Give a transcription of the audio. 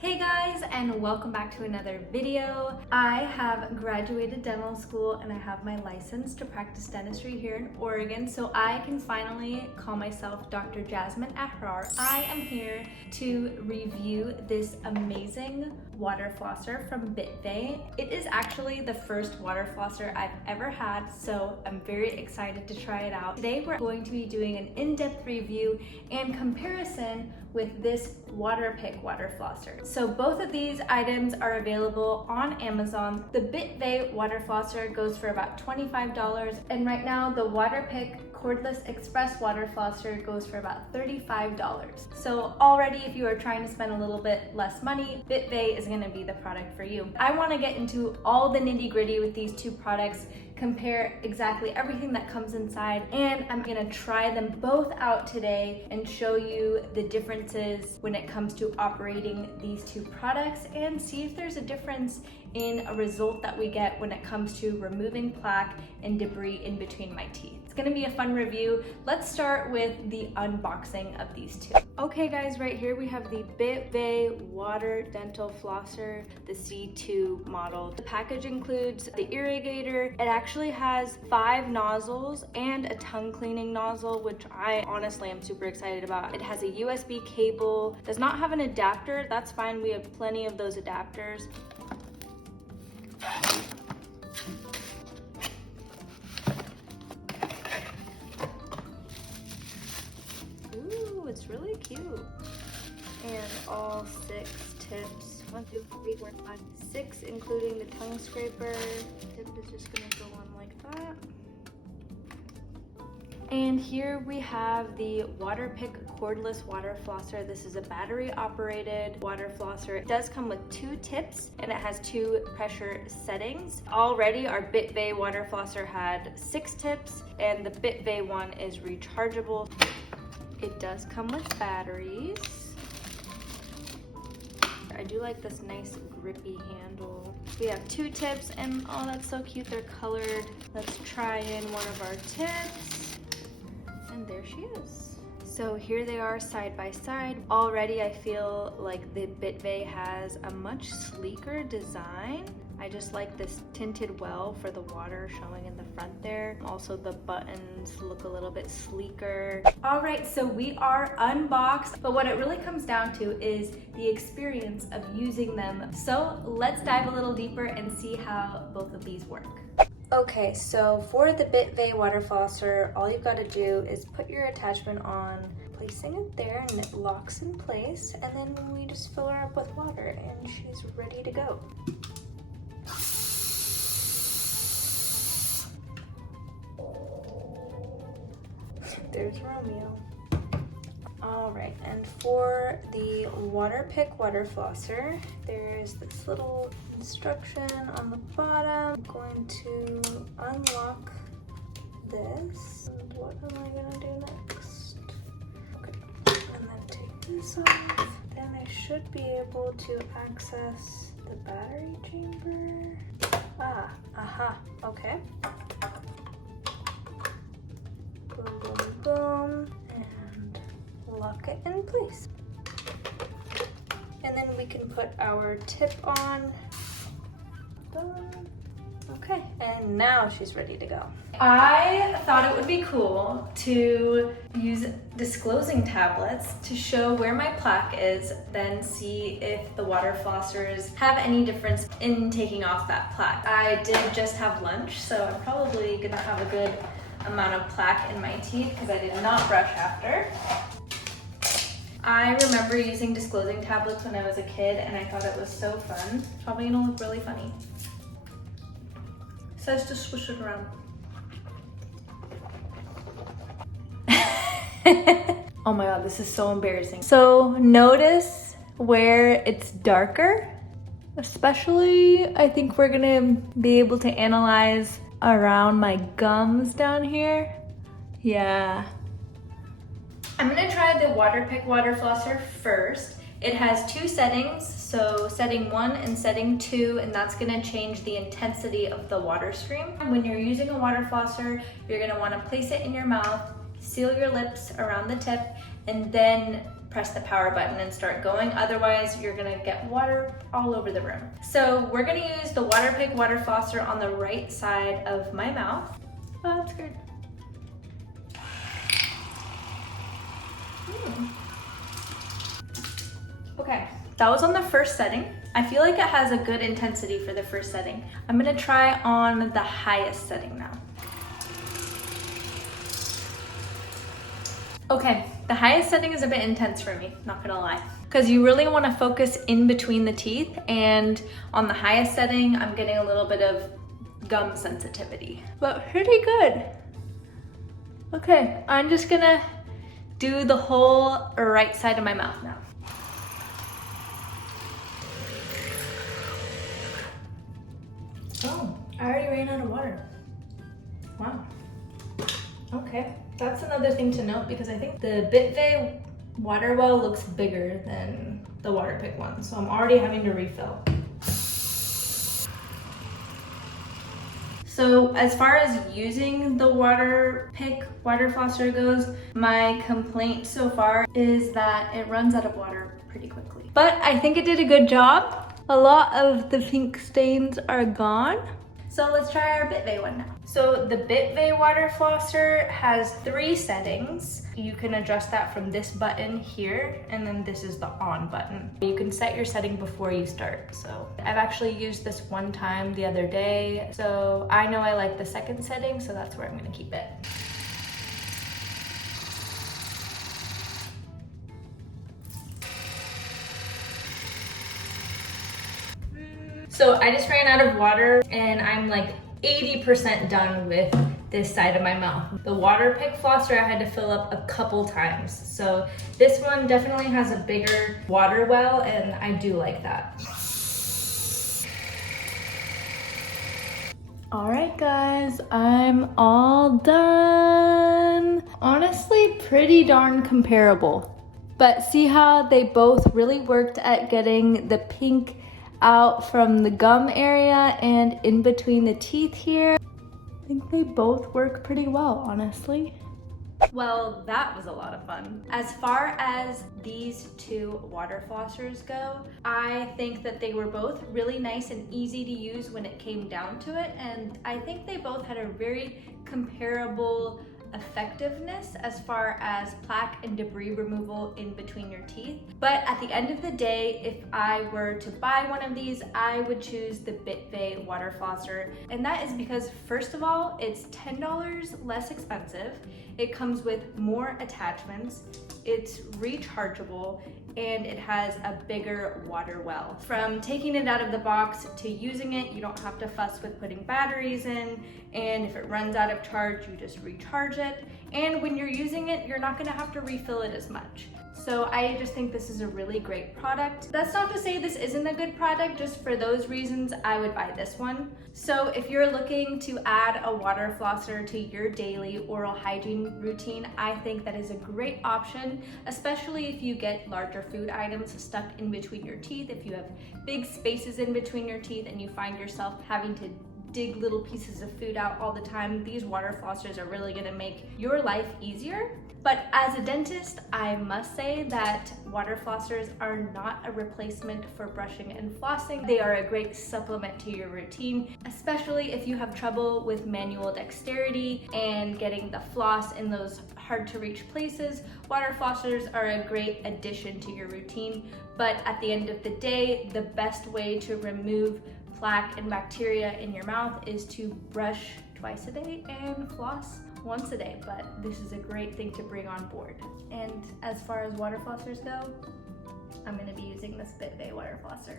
Hey guys, and welcome back to another video. I have graduated dental school and I have my license to practice dentistry here in Oregon, so I can finally call myself Dr. Jasmine Ahrar. I am here to review this amazing water flosser from Bitvae. It is actually the first water flosser I've ever had, so I'm very excited to try it out. Today we're going to be doing an in-depth review and comparison with this Waterpik water flosser. So both of these items are available on Amazon. The Bitvae water flosser goes for about $25, and right now the Waterpik Cordless Express water flosser goes for about $35. So already, if you are trying to spend a little bit less money, Bitvae is going to be the product for you. I want to get into all the nitty-gritty with these two products, compare exactly everything that comes inside, and I'm gonna try them both out today and show you the differences when it comes to operating these two products and see if there's a difference in a result that we get when it comes to removing plaque and debris in between my teeth. It's gonna be a fun review. Let's start with the unboxing of these two. Okay guys, right here we have the Bitvae Water Dental Flosser, the C2 model. The package includes the irrigator. It actually has 5 nozzles and a tongue cleaning nozzle, which I honestly am super excited about. It has a USB cable, does not have an adapter. That's fine, we have plenty of those adapters. Ooh, it's really cute. And all 6 tips. 1, 2, 3, 4, 5, 6, including the tongue scraper. Tip is just gonna go on like that. And here we have the Waterpik Cordless Water Flosser. This is a battery operated water flosser. It does come with 2 tips and it has 2 pressure settings. Already our Bitvae water flosser had 6 tips and the Bitvae one is rechargeable. It does come with batteries. I do like this nice grippy handle. We have 2 tips and oh, that's so cute, they're colored. Let's try in one of our tips. And there she is. So here they are side by side. Already I feel like the Bitvae has a much sleeker design. I just like this tinted well for the water showing in the front there. Also the buttons look a little bit sleeker. All right, so we are unboxed, but what it really comes down to is the experience of using them. So let's dive a little deeper and see how both of these work. Okay, so for the Bitvae water flosser, all you've got to do is put your attachment on, placing it there, and it locks in place, and then we just fill her up with water and she's ready to go. There's Romeo. All right, and for the Waterpik water flosser, there's this little instruction on the bottom. I'm going to unlock this. And what am I gonna do next? Okay, and then take this off. Then I should be able to access the battery chamber. Okay. Boom, boom, boom. Lock it in place. And then we can put our tip on. Boom. Okay, and now she's ready to go. I thought it would be cool to use disclosing tablets to show where my plaque is, then see if the water flossers have any difference in taking off that plaque. I did just have lunch, so I'm probably gonna have a good amount of plaque in my teeth because I did not brush after. I remember using disclosing tablets when I was a kid and I thought it was so fun. It's probably gonna look really funny. It says to swish it around. Oh my god, this is so embarrassing. So notice where it's darker, especially I think we're gonna be able to analyze around my gums down here. Yeah. I'm gonna try the Waterpik water flosser first. It has 2 settings, so setting 1 and setting 2, and that's gonna change the intensity of the water stream. When you're using a water flosser, you're gonna wanna place it in your mouth, seal your lips around the tip, and then press the power button and start going. Otherwise, you're gonna get water all over the room. So we're gonna use the Waterpik water flosser on the right side of my mouth. Oh, that's good. Okay, that was on the first setting. I feel like it has a good intensity for the first setting. I'm gonna try on the highest setting now. Okay, the highest setting is a bit intense for me, not gonna lie. Because you really wanna focus in between the teeth, and on the highest setting, I'm getting a little bit of gum sensitivity. But pretty good. Okay, I'm just gonna do the whole right side of my mouth now. Oh, I already ran out of water. Wow. Okay, that's another thing to note because I think the Bitvae water well looks bigger than the Waterpik one, so I'm already having to refill. So as far as using the Waterpik water flosser goes, my complaint so far is that it runs out of water pretty quickly. But I think it did a good job. A lot of the pink stains are gone. So let's try our Bitvae one now. So the Bitvae water flosser has 3 settings. You can adjust that from this button here, and then this is the on button. You can set your setting before you start. So I've actually used this one time the other day. So I know I like the second setting, so that's where I'm gonna keep it. So I just ran out of water and I'm like 80% done with this side of my mouth. The Waterpik flosser I had to fill up a couple times. So this one definitely has a bigger water well and I do like that. All right guys, I'm all done. Honestly, pretty darn comparable. But see how they both really worked at getting the pink out from the gum area and in between the teeth here. I think they both work pretty well, honestly. Well, that was a lot of fun. As far as these 2 water flossers go, I think that they were both really nice and easy to use when it came down to it, and I think they both had a very comparable effectiveness as far as plaque and debris removal in between your teeth. But at the end of the day, if I were to buy one of these, I would choose the Bitvae water flosser. And that is because, first of all, it's $10 less expensive. It comes with more attachments. It's rechargeable and it has a bigger water well. From taking it out of the box to using it, you don't have to fuss with putting batteries in, and if it runs out of charge, you just recharge it. And when you're using it, you're not gonna have to refill it as much. So I just think this is a really great product. That's not to say this isn't a good product, just for those reasons, I would buy this one. So if you're looking to add a water flosser to your daily oral hygiene routine, I think that is a great option, especially if you get larger food items stuck in between your teeth, if you have big spaces in between your teeth and you find yourself having to dig little pieces of food out all the time. These water flossers are really gonna make your life easier. But as a dentist, I must say that water flossers are not a replacement for brushing and flossing. They are a great supplement to your routine, especially if you have trouble with manual dexterity and getting the floss in those hard to reach places. Water flossers are a great addition to your routine, but at the end of the day, the best way to remove plaque and bacteria in your mouth is to brush twice a day and floss once a day, but this is a great thing to bring on board. And as far as water flossers go, I'm gonna be using this Bitvae water flosser.